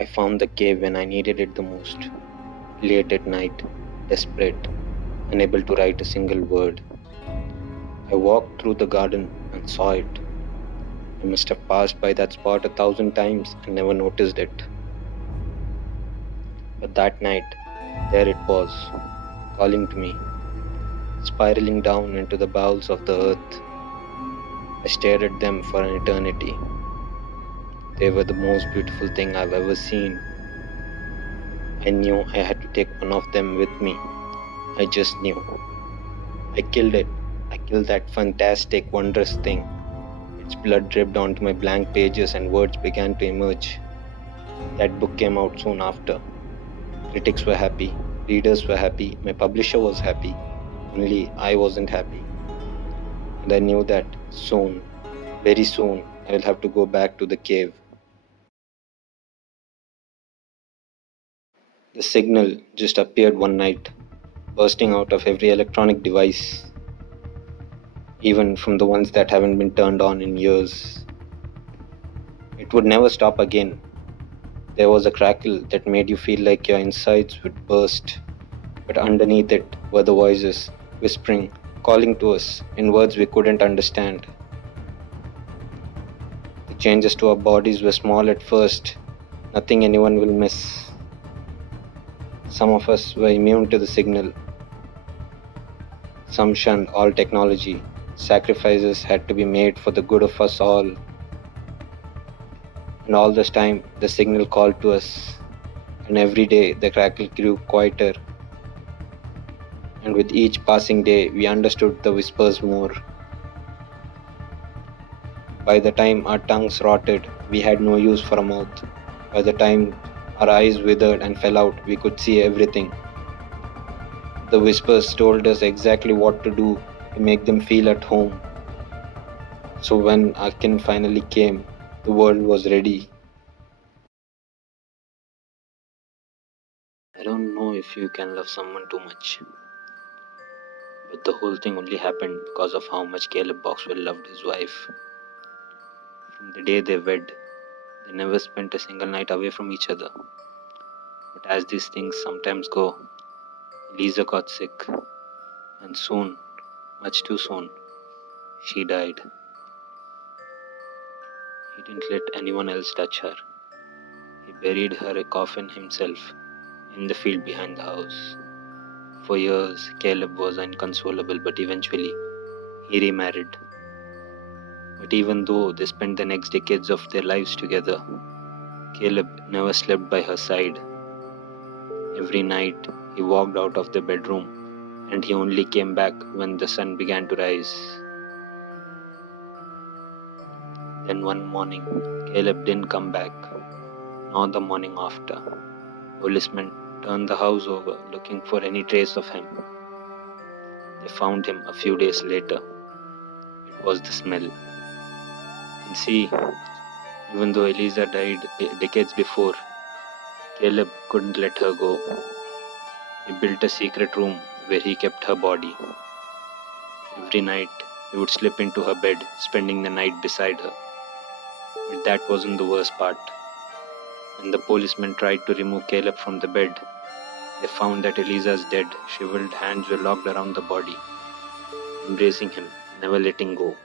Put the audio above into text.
I found the cave when I needed it the most, late at night, desperate, unable to write a single word. I walked through the garden and saw it. I must have passed by that spot 1,000 times and never noticed it. But that night, there it was, calling to me, spiraling down into the bowels of the earth. I stared at them for an eternity. They were the most beautiful thing I've ever seen. I knew I had to take one of them with me. I just knew. I killed it. I killed that fantastic, wondrous thing. Its blood dripped onto my blank pages and words began to emerge. That book came out soon after. Critics were happy, readers were happy, my publisher was happy. Only I wasn't happy. And I knew that soon, very soon, I will have to go back to the cave. The signal just appeared one night, bursting out of every electronic device, even from the ones that haven't been turned on in years. It would never stop again. There was a crackle that made you feel like your insides would burst, but underneath it were the voices, whispering, calling to us in words we couldn't understand. The changes to our bodies were small at first, nothing anyone will miss. Some of us were immune to the signal. Some shunned all technology. Sacrifices had to be made for the good of us all. And all this time, the signal called to us. And every day, the crackle grew quieter. And with each passing day, we understood the whispers more. By the time our tongues rotted, we had no use for a mouth. By the time our eyes withered and fell out, we could see everything. The whispers told us exactly what to do to make them feel at home. So when our kin finally came, the world was ready. I don't know if you can love someone too much, but the whole thing only happened because of how much Caleb Boxwell loved his wife. From the day they wed, they never spent a single night away from each other. But as these things sometimes go, Eliza got sick, and soon, much too soon, she died. He didn't let anyone else touch her. He buried her a coffin himself in the field behind the house. For years, Caleb was inconsolable, but eventually, he remarried. But even though they spent the next decades of their lives together, Caleb never slept by her side. Every night, he walked out of the bedroom, and he only came back when the sun began to rise. Then one morning, Caleb didn't come back, nor the morning after. Policemen turned the house over looking for any trace of him. They found him a few days later. It was the smell. And see, even though Eliza died decades before, Caleb couldn't let her go. He built a secret room where he kept her body. Every night, he would slip into her bed, spending the night beside her. But that wasn't the worst part. When the policemen tried to remove Caleb from the bed, they found that Eliza's dead, shriveled hands were locked around the body, embracing him, never letting go.